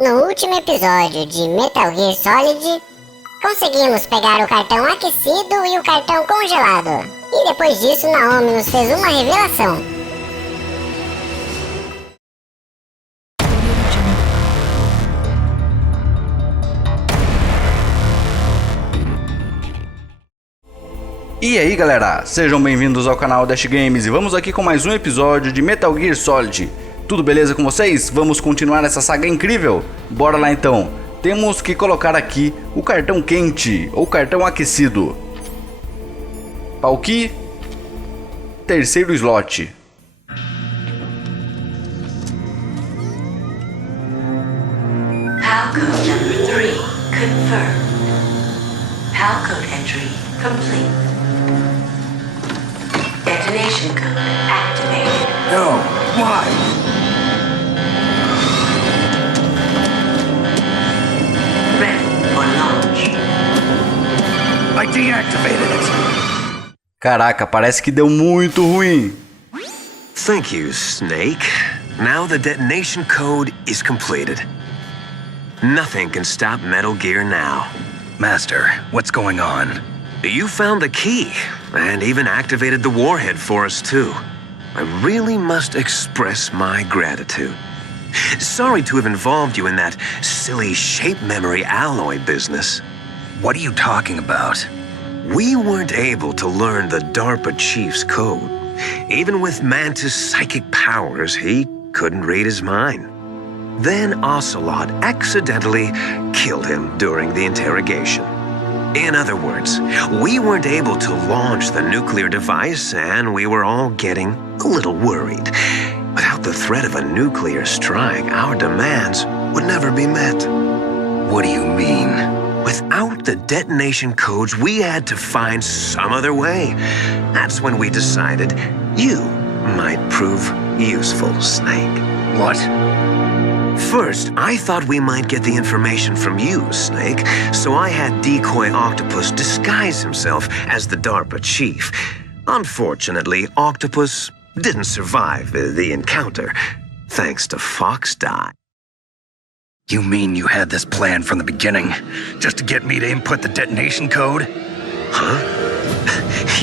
No último episódio de Metal Gear Solid, conseguimos pegar o cartão aquecido e o cartão congelado. E depois disso, Naomi nos fez uma revelação. E aí galera, sejam bem-vindos ao canal Dash Games e vamos aqui com mais um episódio de Metal Gear Solid. Tudo beleza com vocês? Vamos continuar essa saga incrível? Bora lá então. Temos que colocar aqui o cartão quente ou cartão aquecido. Palki, terceiro slot. Palcode number 3 confirmed. Palcode entry complete. Detonation code activated. No, why? Ready for launch. I deactivated it. Caraca, parece que deu muito ruim. Thank you, Snake. Now the detonation code is completed. Nothing can stop Metal Gear now. Master, what's going on? You found the key, and even activated the warhead for us, too. I really must express my gratitude. Sorry to have involved you in that silly shape memory alloy business. What are you talking about? We weren't able to learn the DARPA chief's code. Even with Mantis' psychic powers, he couldn't read his mind. Then Ocelot accidentally killed him during the interrogation. In other words, we weren't able to launch the nuclear device, and we were all getting a little worried. Without the threat of a nuclear strike, our demands would never be met. What do you mean? Without the detonation codes, we had to find some other way. That's when we decided you might prove useful, Snake. What? First, I thought we might get the information from you, Snake, so I had Decoy Octopus disguise himself as the DARPA chief. Unfortunately, Octopus didn't survive the encounter, thanks to Fox Die. You mean you had this plan from the beginning, just to get me to input the detonation code? Huh?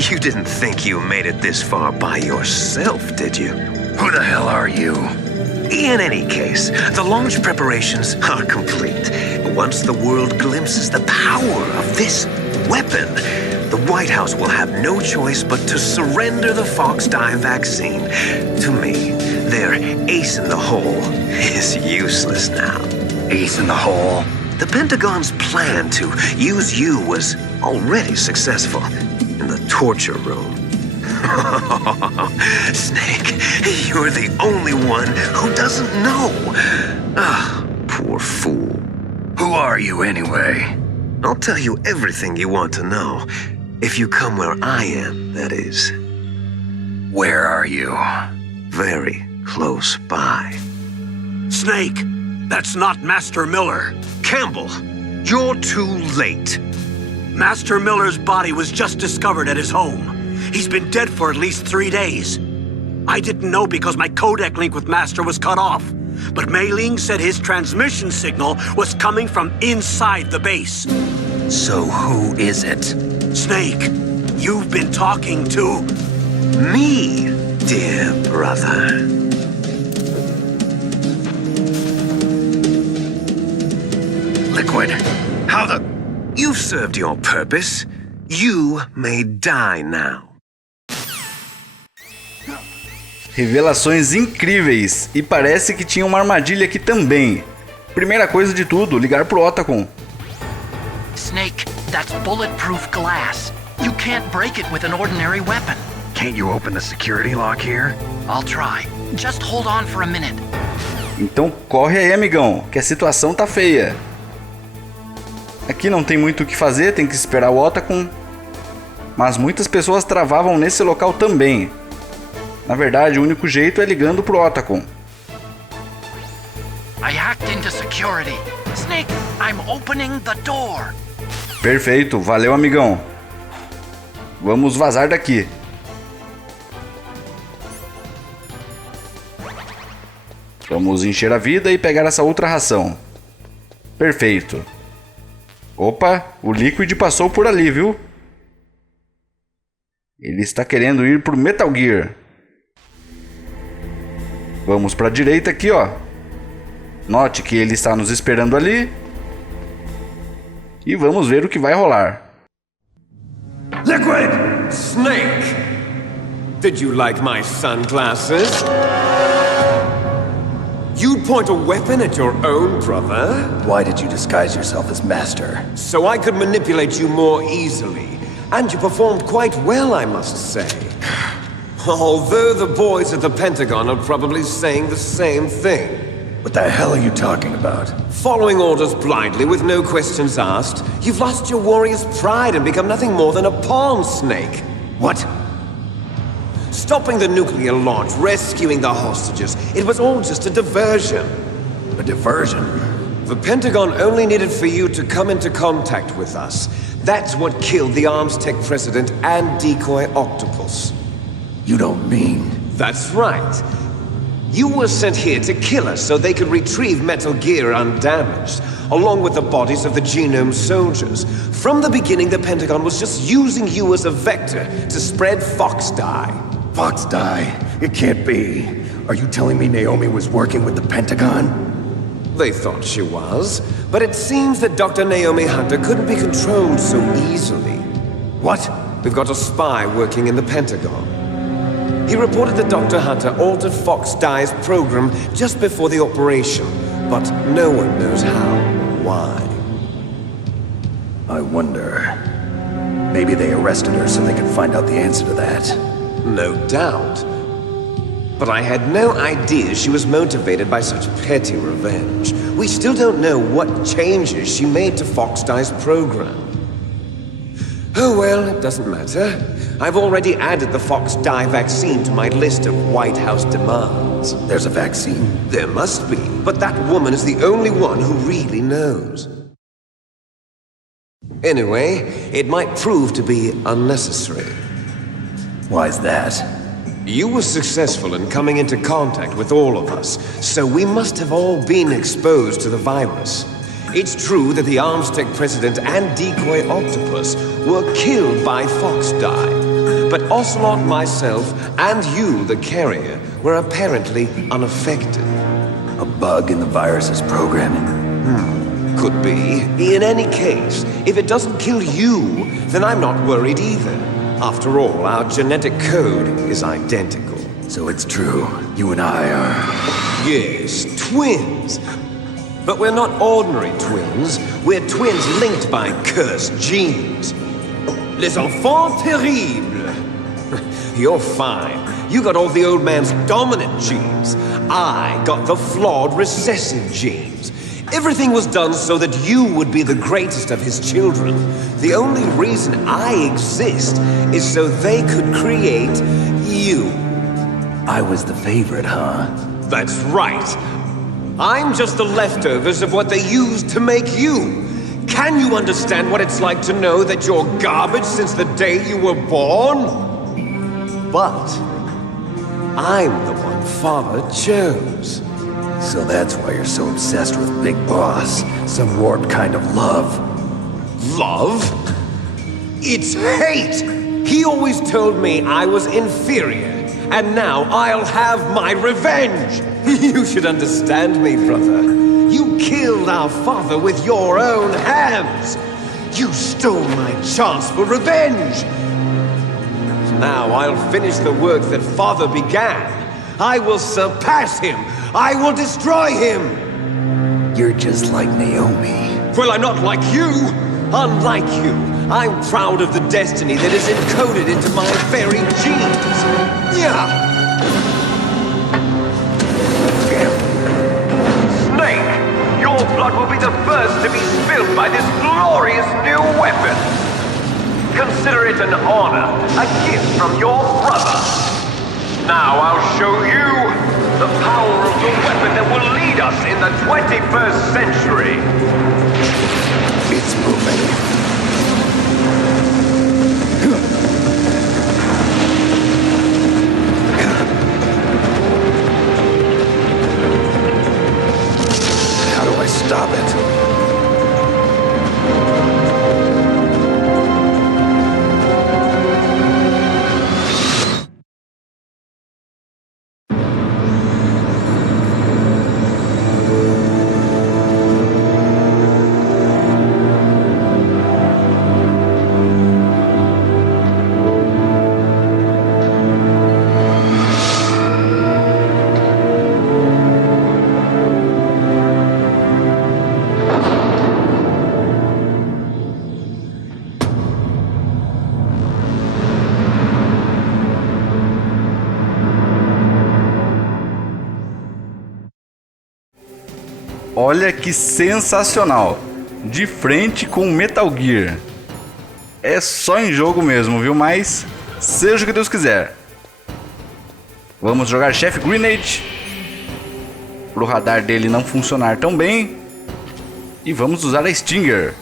You didn't think you made it this far by yourself, did you? Who the hell are you? In any case, the launch preparations are complete. Once the world glimpses the power of this weapon, the White House will have no choice but to surrender the Fox Die vaccine. To me, their ace in the hole is useless now. Ace in the hole? The Pentagon's plan to use you was already successful in the torture room. Snake, you're the only one who doesn't know. Ah, poor fool. Who are you anyway? I'll tell you everything you want to know. If you come where I am, that is. Where are you? Very close by. Snake, that's not Master Miller. Campbell, you're too late. Master Miller's body was just discovered at his home. He's been dead for at least 3 days. I didn't know because my codec link with Master was cut off. But Mei Ling said his transmission signal was coming from inside the base. So who is it? Snake, you've been talking to... Me, dear brother. Liquid. How the... You've served your purpose. You may die now. Revelações incríveis e parece que tinha uma armadilha aqui também. Primeira coisa de tudo, ligar pro Otacon. Snake, that's bulletproof glass. You can't break it with an ordinary weapon. Can't you open the security lock here? I'll try. Just hold on for a minute. Então corre aí, amigão, que a situação tá feia. Aqui não tem muito o que fazer, tem que esperar o Otacon. Mas muitas pessoas travavam nesse local também. Na verdade, o único jeito é ligando pro Otacon. I hacked into security. Snake, I'm opening the door. Perfeito, valeu, amigão. Vamos vazar daqui. Vamos encher a vida e pegar essa outra ração. Perfeito. Opa, o Liquid passou por ali, viu? Ele está querendo ir pro Metal Gear. Vamos para a direita aqui, ó. Note que ele está nos esperando ali. E vamos ver o que vai rolar. Liquid! Snake! Did you like my sunglasses? You'd point a weapon at your own brother? Why did you disguise yourself as Master? So I could manipulate you more easily. And you performed quite well, I must say. Although the boys at the Pentagon are probably saying the same thing. What the hell are you talking about? Following orders blindly with no questions asked, you've lost your warrior's pride and become nothing more than a pawn, Snake. What? Stopping the nuclear launch, rescuing the hostages, it was all just a diversion. A diversion? The Pentagon only needed for you to come into contact with us. That's what killed the Arms Tech president and decoy octopus. You don't mean... That's right. You were sent here to kill us so they could retrieve Metal Gear undamaged, along with the bodies of the Genome soldiers. From the beginning, the Pentagon was just using you as a vector to spread Fox dye. Fox dye? It can't be. Are you telling me Naomi was working with the Pentagon? They thought she was, but it seems that Dr. Naomi Hunter couldn't be controlled so easily. What? We've got a spy working in the Pentagon. He reported that Dr. Hunter altered Fox Dye's program just before the operation, but no one knows how, why. I wonder... Maybe they arrested her so they could find out the answer to that. No doubt. But I had no idea she was motivated by such petty revenge. We still don't know what changes she made to Fox Dye's program. Oh well, it doesn't matter. I've already added the Fox Dye vaccine to my list of White House demands. There's a vaccine? There must be, but that woman is the only one who really knows. Anyway, it might prove to be unnecessary. Why's that? You were successful in coming into contact with all of us, so we must have all been exposed to the virus. It's true that the Arms Tech president and decoy octopus were killed by Fox Dye, but Ocelot, myself, and you, the carrier, were apparently unaffected. A bug in the virus's programming? Could be. In any case, if it doesn't kill you, then I'm not worried either. After all, our genetic code is identical. So it's true, you and I are... Yes, twins. But we're not ordinary twins. We're twins linked by cursed genes. Les enfants terribles. You're fine. You got all the old man's dominant genes. I got the flawed recessive genes. Everything was done so that you would be the greatest of his children. The only reason I exist is so they could create you. I was the favorite, huh? That's right. I'm just the leftovers of what they used to make you. Can you understand what it's like to know that you're garbage since the day you were born? But I'm the one Father chose. So that's why you're so obsessed with Big Boss. Some warped kind of love. Love? It's hate! He always told me I was inferior, and now I'll have my revenge! You should understand me, brother. You killed our father with your own hands! You stole my chance for revenge! Now I'll finish the work that Father began. I will surpass him! I will destroy him! You're just like Naomi. Well, I'm not like you! Unlike you, I'm proud of the destiny that is encoded into my very genes! Yeah! Snake, your blood will be the first to be spilled by this glorious new weapon! Consider it an honor, a gift from your brother! Now I'll show you the power of the weapon that will lead us in the 21st century! It's moving. How do I stop it? Olha que sensacional. De frente com Metal Gear. É só em jogo mesmo, viu? Mas seja o que Deus quiser. Vamos jogar Chef Grenade. Pro radar dele não funcionar tão bem. E vamos usar a Stinger.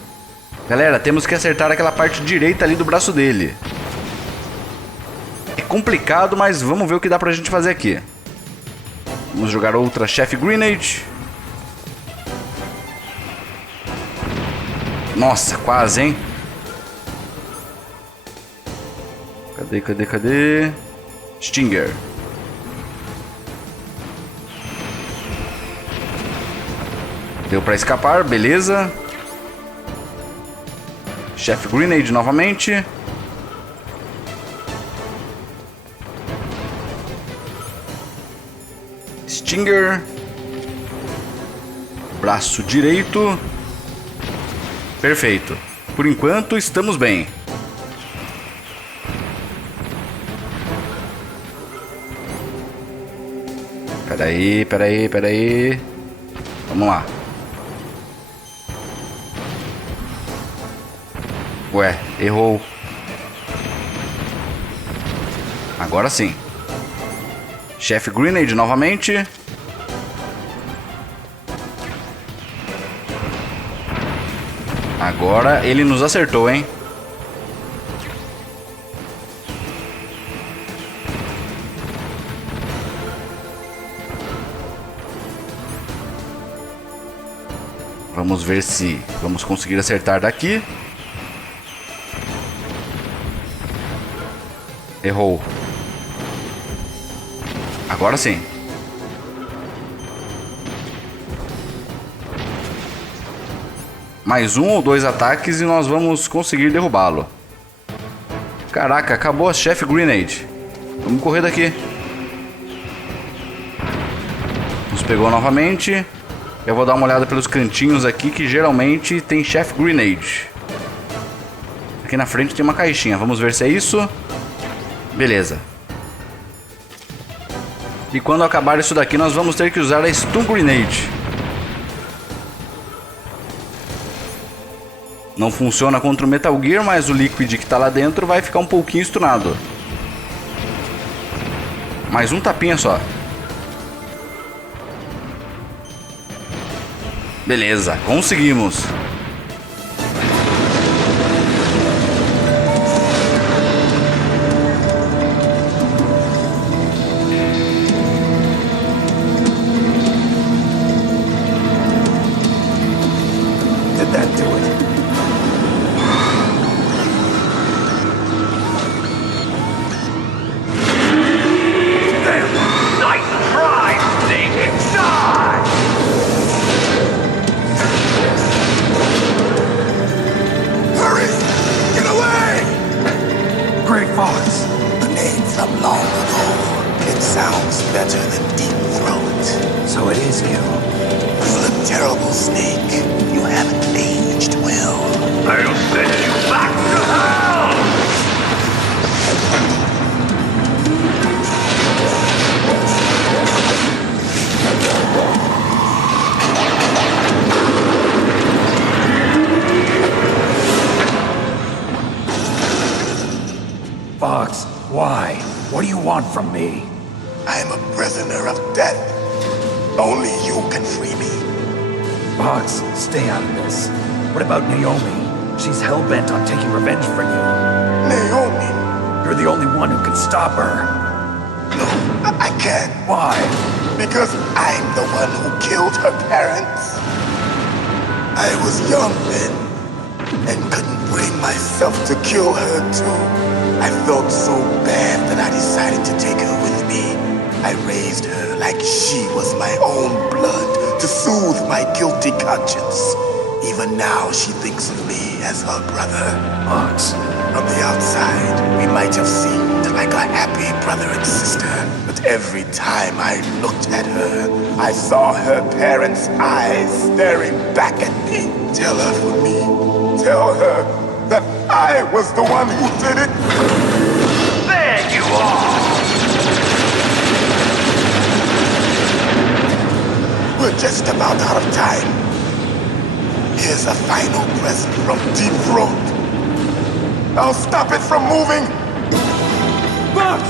Galera, temos que acertar aquela parte direita ali do braço dele. É complicado, mas vamos ver o que dá pra gente fazer aqui. Vamos jogar outra Chef Grenade. Nossa, quase, hein? Cadê? Stinger. Deu pra escapar, beleza. Chef Grenade novamente. Stinger. Braço direito. Perfeito. Por enquanto estamos bem. Peraí. Vamos lá. Ué, errou. Agora sim. Chef Grenade novamente. Agora ele nos acertou, hein? Vamos ver se vamos conseguir acertar daqui. Errou. Agora sim. Mais um ou dois ataques e nós vamos conseguir derrubá-lo. Caraca, acabou a Chef Grenade. Vamos correr daqui. Nos pegou novamente. Eu vou dar uma olhada pelos cantinhos aqui que geralmente tem Chef Grenade. Aqui na frente tem uma caixinha. Vamos ver se é isso. Beleza. E quando acabar isso daqui nós vamos ter que usar a Stun Grenade. Não funciona contra o Metal Gear, mas o Liquid que tá lá dentro vai ficar um pouquinho stunado. Mais um tapinha só. Beleza, conseguimos. Did that do it? Better than Deep Throat. So it is you. You look terrible, Snake. You haven't aged well. I'll send you back to hell! Fox, why? What do you want from me? I am a prisoner of death. Only you can free me. Fox, stay out of this. What about Naomi? She's hell-bent on taking revenge for you. Naomi? You're the only one who can stop her. No, I can't. Why? Because I'm the one who killed her parents. I was young then, and couldn't bring myself to kill her too. I felt so bad that I decided to take her with me. I raised her like she was my own blood to soothe my guilty conscience. Even now, she thinks of me as her brother. Fox. From the outside, we might have seemed like a happy brother and sister. But every time I looked at her, I saw her parents' eyes staring back at me. Tell her for me. Tell her that I was the one who did it. There you are! We're just about out of time. Here's a final present from Deep Throat. I'll stop it from moving. Fox!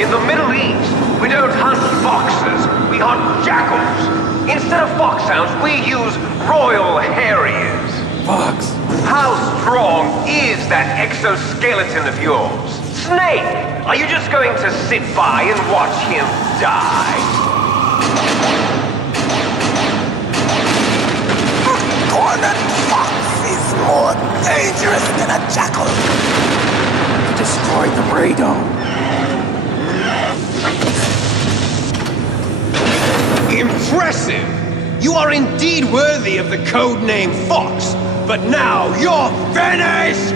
In the Middle East, we don't hunt foxes, we hunt jackals. Instead of foxhounds, we use Royal Harriers. Fox! How strong is that exoskeleton of yours? Snake, are you just going to sit by and watch him die? Cornered fox is more dangerous than a jackal. Destroyed the radar. Impressive! You are indeed worthy of the code name Fox, but now you're finished!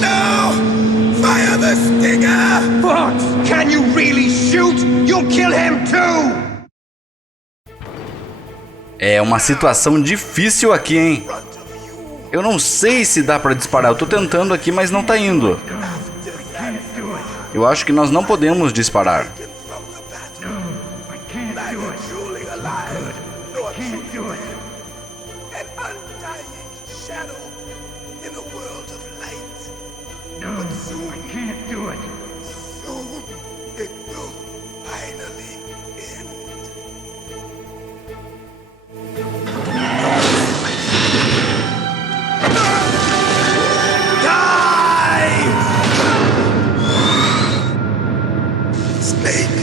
No! Fire the stinger! Fox, can you really shoot? You'll kill him too! É uma situação difícil aqui, hein? Eu não sei se dá pra disparar. Eu tô tentando aqui, mas não tá indo. Eu acho que nós não podemos disparar. Snake,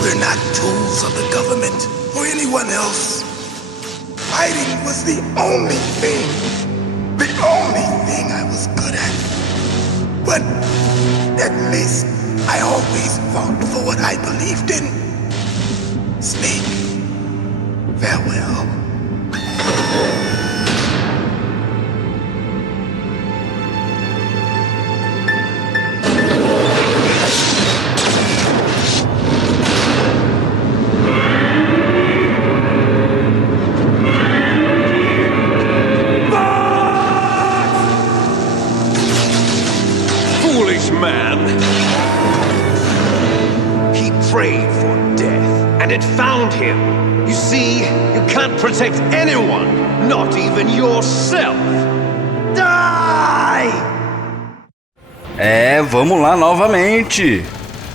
we're not tools of the government or anyone else. Fighting was the only thing I was good at. But at least I always fought for what I believed in. Snake, farewell. Man. He prayed for death, and it found him. You see, you can't protect anyone, not even yourself. Die! É, vamos lá novamente.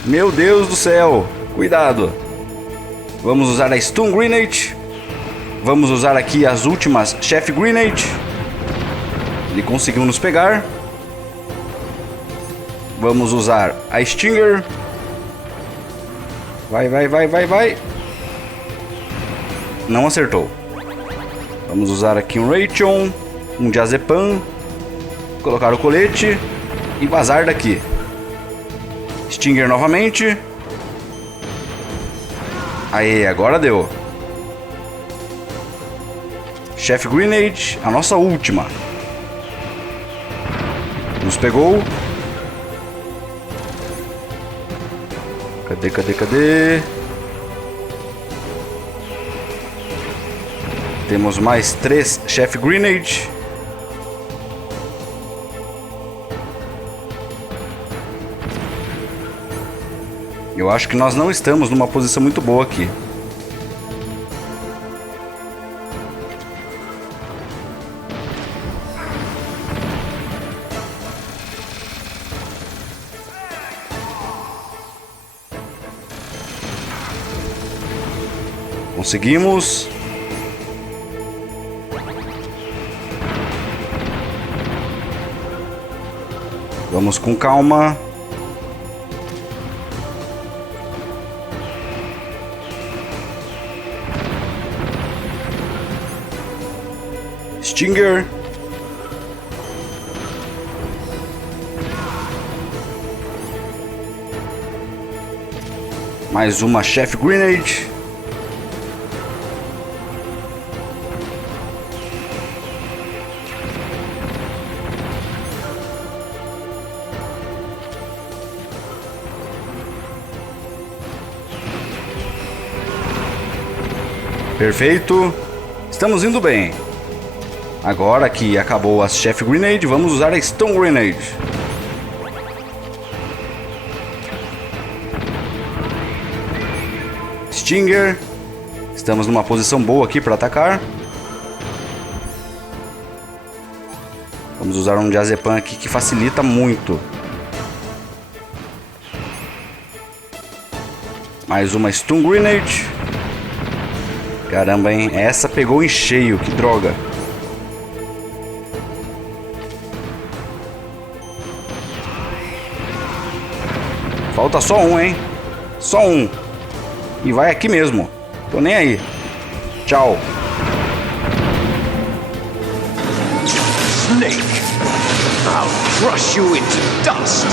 Meu Deus do céu. Cuidado. Vamos usar a Stun Grenade. Vamos usar aqui as últimas Chef Grenade. Ele conseguiu nos pegar. Vamos usar a Stinger. Vai, vai, vai, vai, vai. Não acertou. Vamos usar aqui um Raytheon, um Diazepam. Colocar o colete e vazar daqui. Stinger novamente. Aê, agora deu. Chef Grenade, a nossa última. Nos pegou. Cadê? Temos mais 3 Chef Grenade. Eu acho que nós não estamos numa posição muito boa aqui. Conseguimos. Vamos com calma. Stinger. Mais uma Chef Grenade. Perfeito. Estamos indo bem. Agora que acabou a Chef Grenade, vamos usar a Stone Grenade. Stinger. Estamos numa posição boa aqui para atacar. Vamos usar um Diazepam aqui que facilita muito. Mais uma Stun Grenade. Caramba, hein? Essa pegou em cheio, que droga. Falta só um, hein? Só um. E vai aqui mesmo. Tô nem aí. Tchau. Snake, I'll crush you into dust.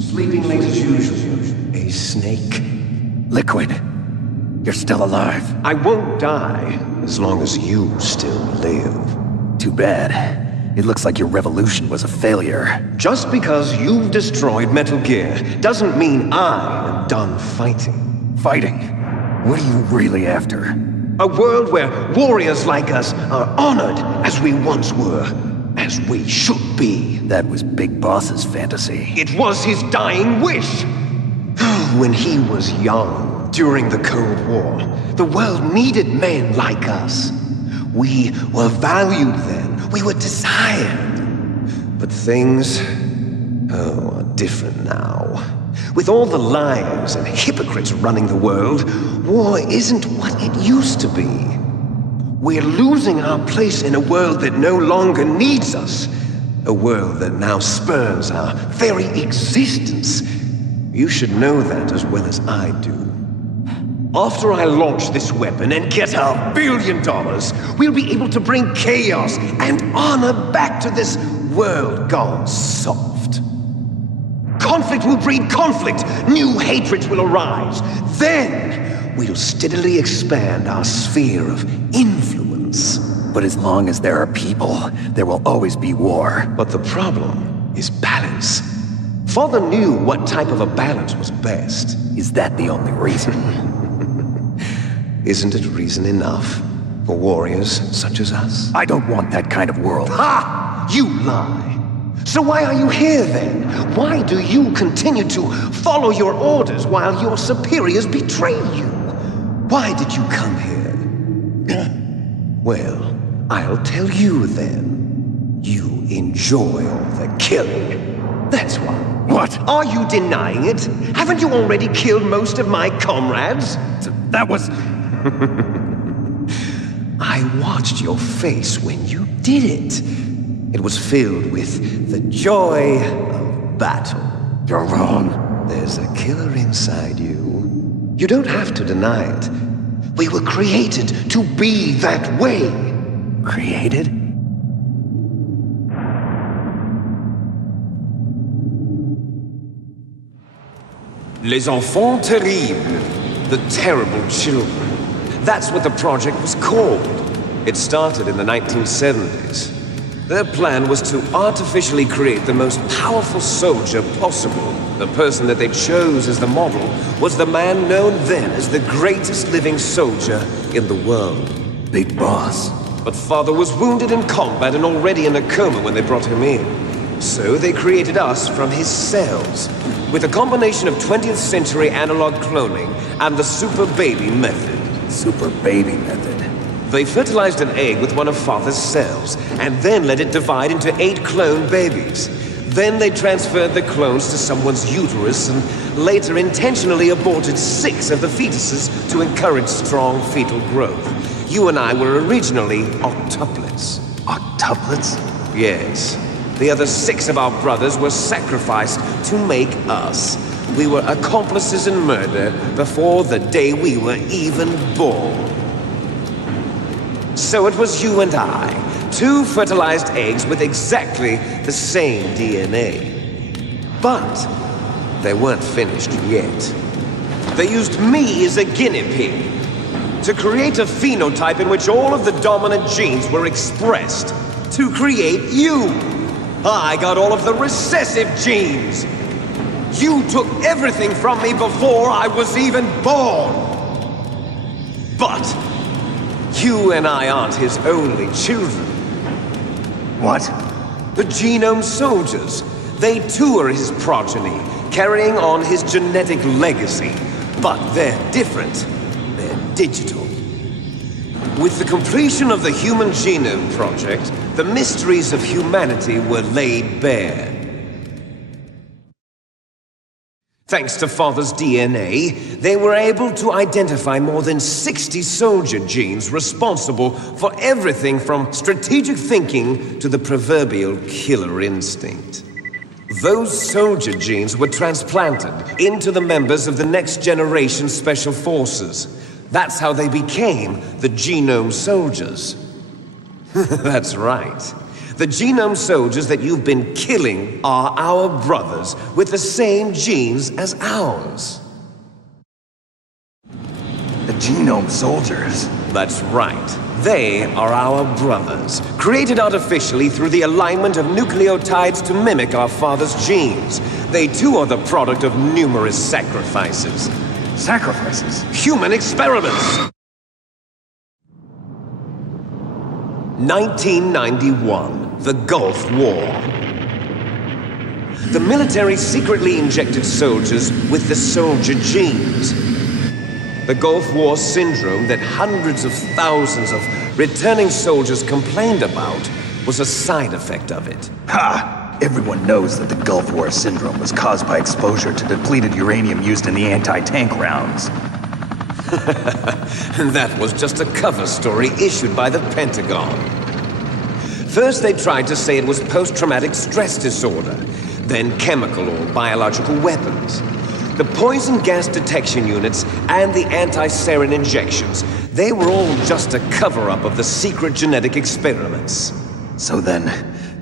Sleeping late as usual. A snake. Liquid, you're still alive. I won't die as long as you still live. Too bad. It looks like your revolution was a failure. Just because you've destroyed Metal Gear doesn't mean I am done fighting. Fighting? What are you really after? A world where warriors like us are honored as we once were, as we should be. That was Big Boss's fantasy. It was his dying wish. When he was young, during the Cold War, the world needed men like us. We were valued then. We were desired. But things, are different now. With all the liars and hypocrites running the world, war isn't what it used to be. We're losing our place in a world that no longer needs us. A world that now spurns our very existence. You should know that as well as I do. After I launch this weapon and get our $1 billion, we'll be able to bring chaos and honor back to this world gone soft. Conflict will breed conflict. New hatreds will arise. Then we'll steadily expand our sphere of influence. But as long as there are people, there will always be war. But the problem is balance. Father knew what type of a balance was best. Is that the only reason? Isn't it reason enough for warriors such as us? I don't want that kind of world. Ha! You lie! So why are you here then? Why do you continue to follow your orders while your superiors betray you? Why did you come here? Well, I'll tell you then. You enjoy all the killing. That's why. What? Are you denying it? Haven't you already killed most of my comrades? That was... I watched your face when you did it. It was filled with the joy of battle. You're wrong. There's a killer inside you. You don't have to deny it. We were created to be that way. Created? Les enfants terribles. The terrible children. That's what the project was called. It started in the 1970s. Their plan was to artificially create the most powerful soldier possible. The person that they chose as the model was the man known then as the greatest living soldier in the world. Big Boss. But Father was wounded in combat and already in a coma when they brought him in. So they created us from his cells, with a combination of 20th century analog cloning and the super baby method. Super baby method. They fertilized an egg with one of Father's cells, and then let it divide into 8 clone babies. Then they transferred the clones to someone's uterus and later intentionally aborted 6 of the fetuses to encourage strong fetal growth. You and I were originally octuplets. Octuplets? Yes. The other 6 of our brothers were sacrificed to make us. We were accomplices in murder before the day we were even born. So it was you and I, 2 fertilized eggs with exactly the same DNA. But they weren't finished yet. They used me as a guinea pig to create a phenotype in which all of the dominant genes were expressed. To create you. I got all of the recessive genes. You took everything from me before I was even born. But you and I aren't his only children. What? The Genome Soldiers. They too are his progeny, carrying on his genetic legacy. But they're different. They're digital. With the completion of the Human Genome Project, the mysteries of humanity were laid bare. Thanks to Father's DNA, they were able to identify more than 60 soldier genes responsible for everything from strategic thinking to the proverbial killer instinct. Those soldier genes were transplanted into the members of the next generation Special Forces. That's how they became the Genome Soldiers. That's right. The Genome Soldiers that you've been killing are our brothers with the same genes as ours. The Genome Soldiers? That's right. They are our brothers, created artificially through the alignment of nucleotides to mimic our father's genes. They too are the product of numerous sacrifices. Sacrifices? Human experiments! 1991, the Gulf War. The military secretly injected soldiers with the soldier genes. The Gulf War syndrome that hundreds of thousands of returning soldiers complained about was a side effect of it. Ha! Everyone knows that the Gulf War syndrome was caused by exposure to depleted uranium used in the anti-tank rounds. That was just a cover story issued by the Pentagon. First, they tried to say it was post-traumatic stress disorder, then chemical or biological weapons. The poison gas detection units and the anti-sarin injections, they were all just a cover-up of the secret genetic experiments. So then,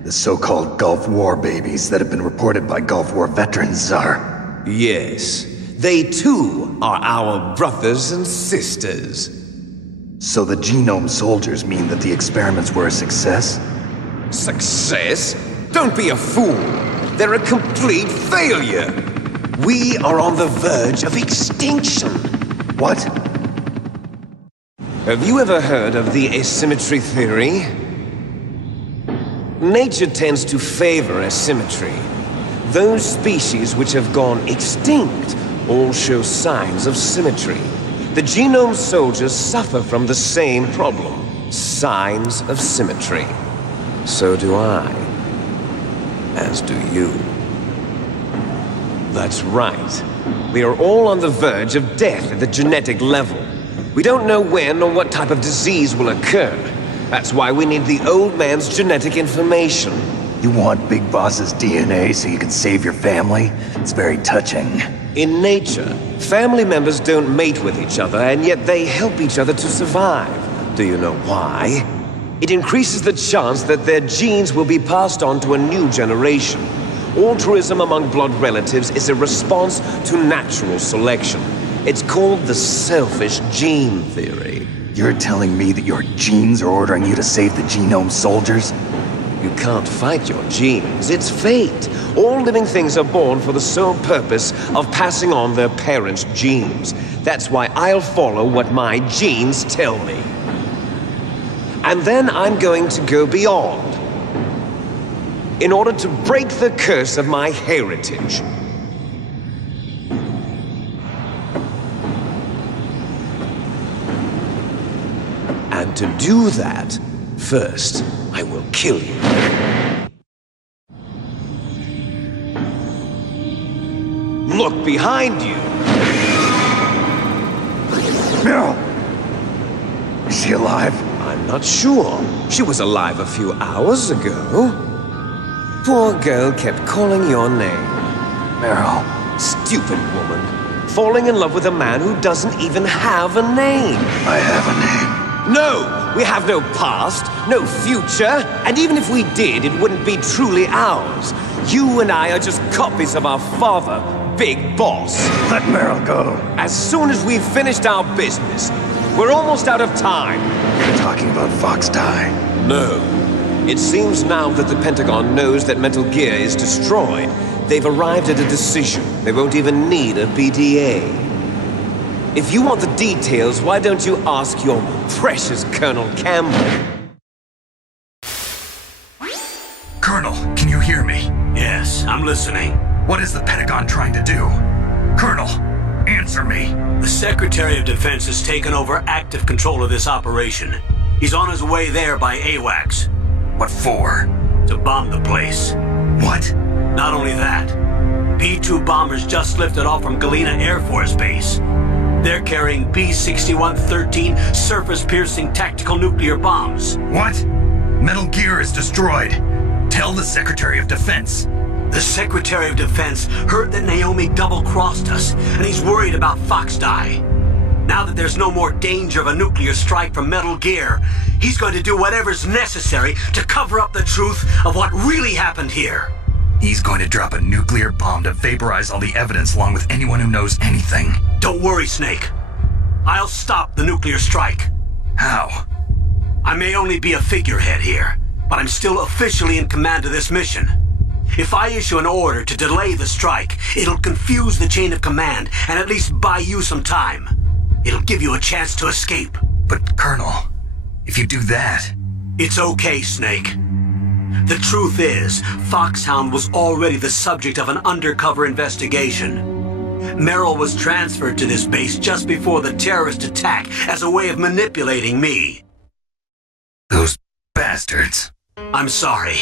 the so-called Gulf War babies that have been reported by Gulf War veterans are... Yes. They too are our brothers and sisters. So the Genome Soldiers mean that the experiments were a success? Success? Don't be a fool. They're a complete failure. We are on the verge of extinction. What? Have you ever heard of the asymmetry theory? Nature tends to favor asymmetry. Those species which have gone extinct all show signs of symmetry. The Genome Soldiers suffer from the same problem, signs of symmetry. So do I. As do you. That's right. We are all on the verge of death at the genetic level. We don't know when or what type of disease will occur. That's why we need the old man's genetic information. You want Big Boss's DNA so you can save your family? It's very touching. In nature, family members don't mate with each other, and yet they help each other to survive. Do you know why? It increases the chance that their genes will be passed on to a new generation. Altruism among blood relatives is a response to natural selection. It's called the selfish gene theory. You're telling me that your genes are ordering you to save the Genome Soldiers? You can't fight your genes. It's fate. All living things are born for the sole purpose of passing on their parents' genes. That's why I'll follow what my genes tell me. And then I'm going to go beyond, in order to break the curse of my heritage. And to do that, first, I will kill you. Look behind you! Meryl! Is she alive? I'm not sure. She was alive a few hours ago. Poor girl kept calling your name. Meryl. Stupid woman. Falling in love with a man who doesn't even have a name. I have a name. No! We have no past, no future, and even if we did, it wouldn't be truly ours. You and I are just copies of our father, Big Boss. Let Meryl go. As soon as we've finished our business, we're almost out of time. You're talking about Fox Die. No. It seems now that the Pentagon knows that Metal Gear is destroyed, they've arrived at a decision. They won't even need a PDA. If you want the details, why don't you ask your precious Colonel Campbell? Colonel, can you hear me? Yes, I'm listening. What is the Pentagon trying to do? Colonel, answer me. The Secretary of Defense has taken over active control of this operation. He's on his way there by AWACS. What for? To bomb the place. What? Not only that, B-2 bombers just lifted off from Galena Air Force Base. They're carrying B-6113 surface-piercing tactical nuclear bombs. What? Metal Gear is destroyed. Tell the Secretary of Defense. The Secretary of Defense heard that Naomi double-crossed us, and he's worried about Fox Die. Now that there's no more danger of a nuclear strike from Metal Gear, he's going to do whatever's necessary to cover up the truth of what really happened here. He's going to drop a nuclear bomb to vaporize all the evidence along with anyone who knows anything. Don't worry, Snake. I'll stop the nuclear strike. How? I may only be a figurehead here, but I'm still officially in command of this mission. If I issue an order to delay the strike, it'll confuse the chain of command and at least buy you some time. It'll give you a chance to escape. But, Colonel, if you do that... It's okay, Snake. The truth is, Foxhound was already the subject of an undercover investigation. Meryl was transferred to this base just before the terrorist attack as a way of manipulating me. Those bastards. I'm sorry.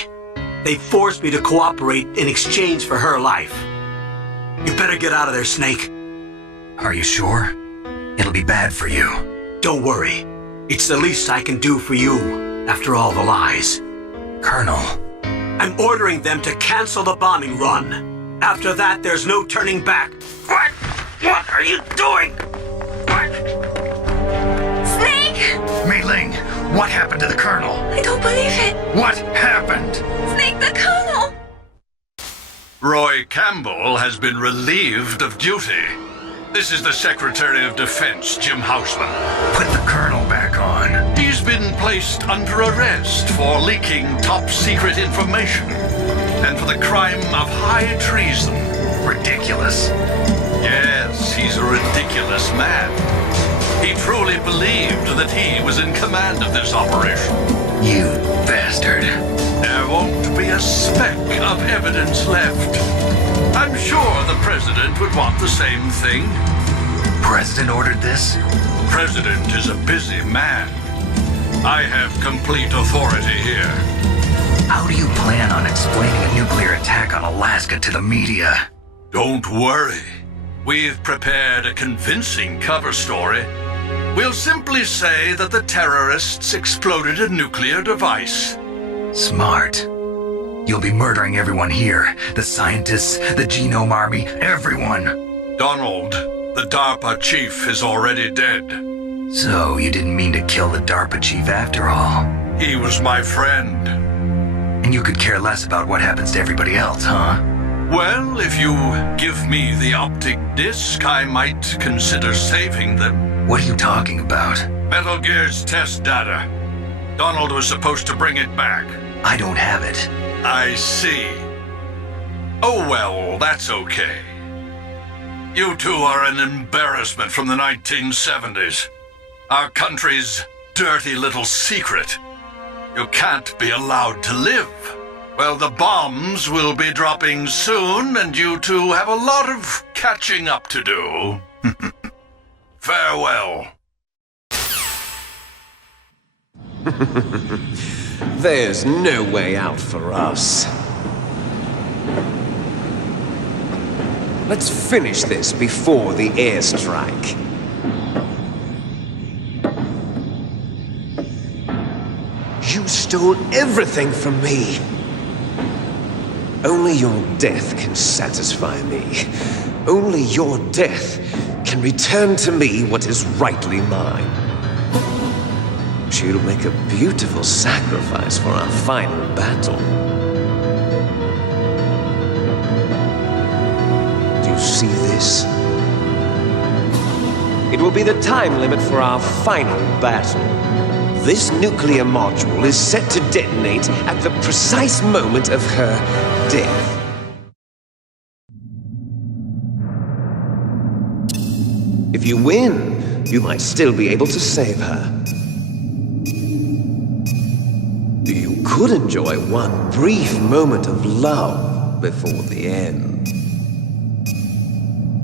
They forced me to cooperate in exchange for her life. You better get out of there, Snake. Are you sure? It'll be bad for you. Don't worry. It's the least I can do for you, after all the lies. Colonel. I'm ordering them to cancel the bombing run. After that, there's no turning back. What? What are you doing? What? Snake! Mei Ling, what happened to the Colonel? I don't believe it. What happened? Snake, the Colonel! Roy Campbell has been relieved of duty. This is the Secretary of Defense, Jim Houseman. Put the Colonel back on. He's been placed under arrest for leaking top-secret information and for the crime of high treason. Ridiculous. Yes, he's a ridiculous man. He truly believed that he was in command of this operation. You bastard. There won't be a speck of evidence left. I'm sure the President would want the same thing. President ordered this? President is a busy man. I have complete authority here. How do you plan on explaining a nuclear attack on Alaska to the media? Don't worry. We've prepared a convincing cover story. We'll simply say that the terrorists exploded a nuclear device. Smart. You'll be murdering everyone here. The scientists, the Genome Army, everyone. Donald, the DARPA chief, is already dead. So you didn't mean to kill the DARPA chief after all? He was my friend. And you could care less about what happens to everybody else, huh? Well, if you give me the optic disc, I might consider saving them. What are you talking about? Metal Gear's test data. Donald was supposed to bring it back. I don't have it. I see. Oh well, that's okay. You two are an embarrassment from the 1970s. Our country's dirty little secret. You can't be allowed to live. Well, the bombs will be dropping soon, and you two have a lot of catching up to do. Farewell. There's no way out for us. Let's finish this before the airstrike. You stole everything from me. Only your death can satisfy me. Only your death can return to me what is rightly mine. She'll make a beautiful sacrifice for our final battle. Do you see this? It will be the time limit for our final battle. This nuclear module is set to detonate at the precise moment of her death. If you win, you might still be able to save her. You could enjoy one brief moment of love before the end.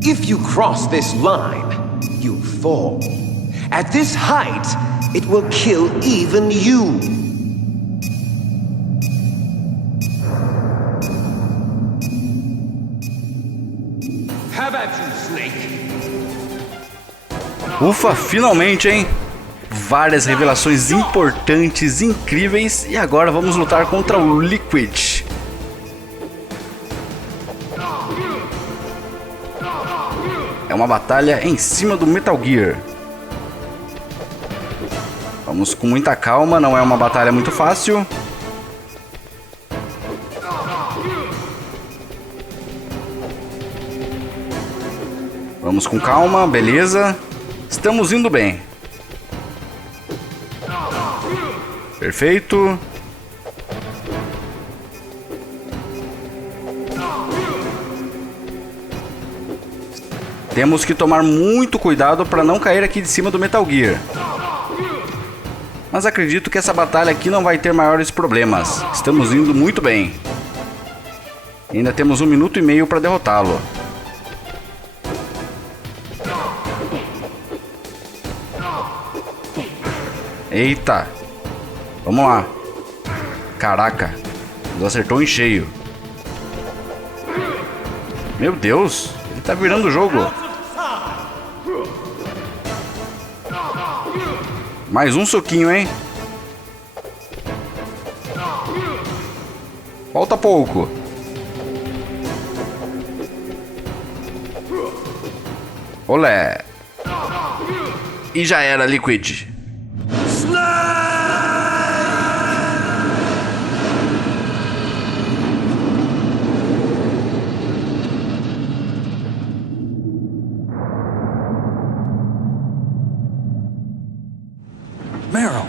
If you cross this line, you'll fall. At this height, it will kill even you. How about you, Snake? Ufa, finalmente, hein? Várias revelações importantes, incríveis, e agora vamos lutar contra o Liquid. É uma batalha em cima do Metal Gear. Vamos com muita calma, não é uma batalha muito fácil. Vamos com calma, beleza. Estamos indo bem. Perfeito. Temos que tomar muito cuidado para não cair aqui de cima do Metal Gear. Mas acredito que essa batalha aqui não vai ter maiores problemas. Estamos indo muito bem. Ainda temos 1 minuto e meio para derrotá-lo. Eita. Vamos lá. Caraca. Nos acertou em cheio. Meu Deus. Ele tá virando o jogo. Mais um soquinho, hein? Falta pouco. Olé. E já era, Liquid. Meryl.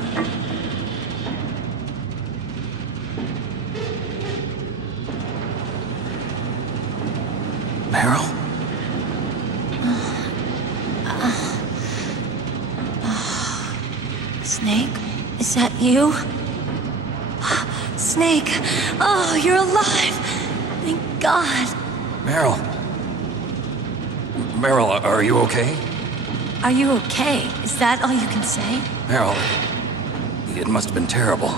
Meryl? Snake, is that you? Snake, oh, you're alive. Thank God. Meryl. Meryl, are you okay? Are you okay? Is that all you can say? Meryl, it must have been terrible.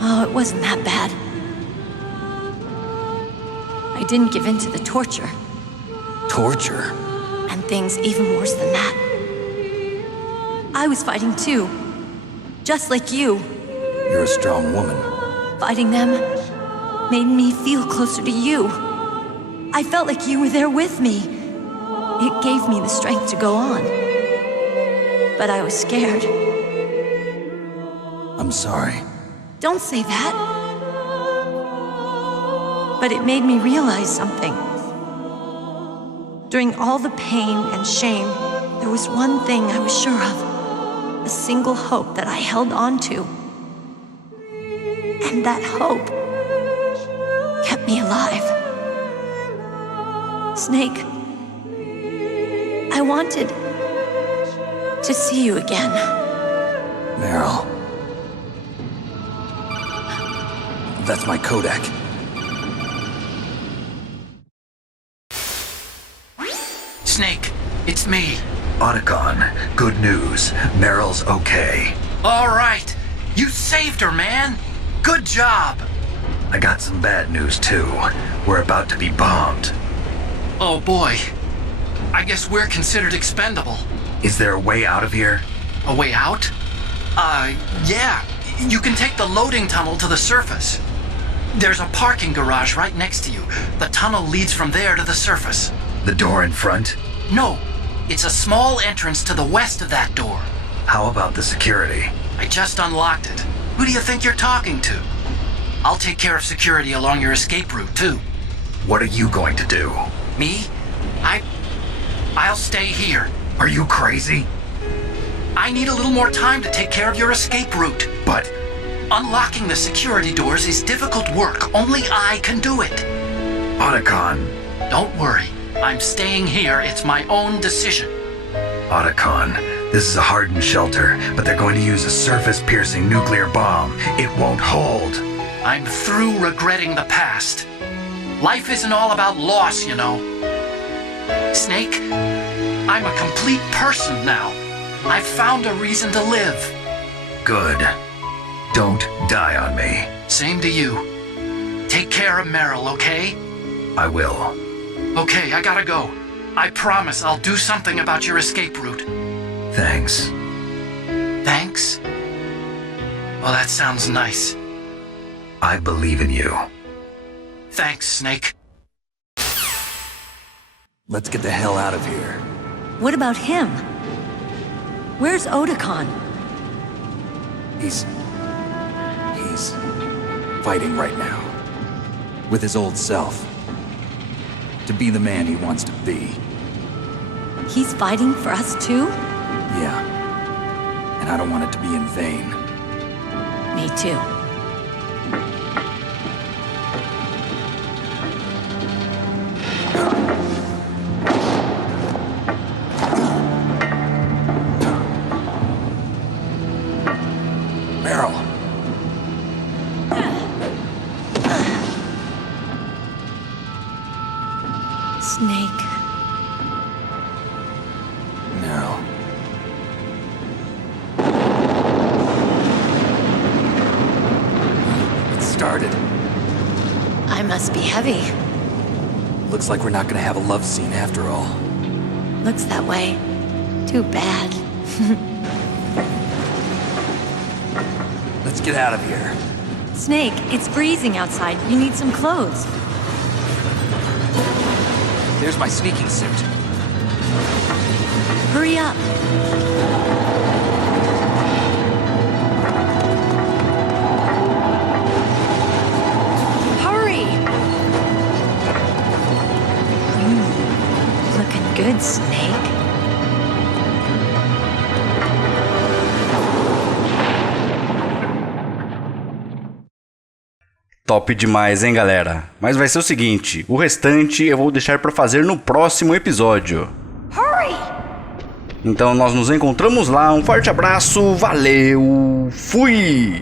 Oh, it wasn't that bad. I didn't give in to the torture. Torture? And things even worse than that. I was fighting too. Just like you. You're a strong woman. Fighting them made me feel closer to you. I felt like you were there with me. It gave me the strength to go on. But I was scared. I'm sorry. Don't say that. But it made me realize something. During all the pain and shame, there was one thing I was sure of. A single hope that I held on to. And that hope kept me alive. Snake, I wanted to see you again. Meryl. That's my codec. Snake, it's me. Otacon, good news. Meryl's okay. All right. You saved her, man. Good job. I got some bad news, too. We're about to be bombed. Oh, boy. I guess we're considered expendable. Is there a way out of here? A way out? Yeah. You can take the loading tunnel to the surface. There's a parking garage right next to you. The tunnel leads from there to the surface. The door in front? No. It's a small entrance to the west of that door. How about the security? I just unlocked it. Who do you think you're talking to? I'll take care of security along your escape route, too. What are you going to do? Me? I'll stay here. Are you crazy? I need a little more time to take care of your escape route. But unlocking the security doors is difficult work. Only I can do it. Otacon. Don't worry. I'm staying here. It's my own decision. Otacon, this is a hardened shelter, but they're going to use a surface-piercing nuclear bomb. It won't hold. I'm through regretting the past. Life isn't all about loss, you know. Snake, I'm a complete person now. I've found a reason to live. Good. Don't die on me. Same to you. Take care of Meryl, okay? I will. Okay, I gotta go. I promise I'll do something about your escape route. Thanks. Thanks? Well, that sounds nice. I believe in you. Thanks, Snake. Let's get the hell out of here. What about him? Where's Otacon? He's fighting right now. With his old self. To be the man he wants to be. He's fighting for us too? Yeah. And I don't want it to be in vain. Me too. Meryl. Snake. Meryl. It started. I must be heavy. Looks like we're not gonna have a love scene after all. Looks that way. Too bad. Let's get out of here. Snake, it's freezing outside. You need some clothes. There's my sneaking suit. Hurry up. Hurry! Looking good, Snake. Top demais, hein, galera? Mas vai ser o seguinte, o restante eu vou deixar para fazer no próximo episódio. Hurry! Então nós nos encontramos lá, um forte abraço, valeu, fui!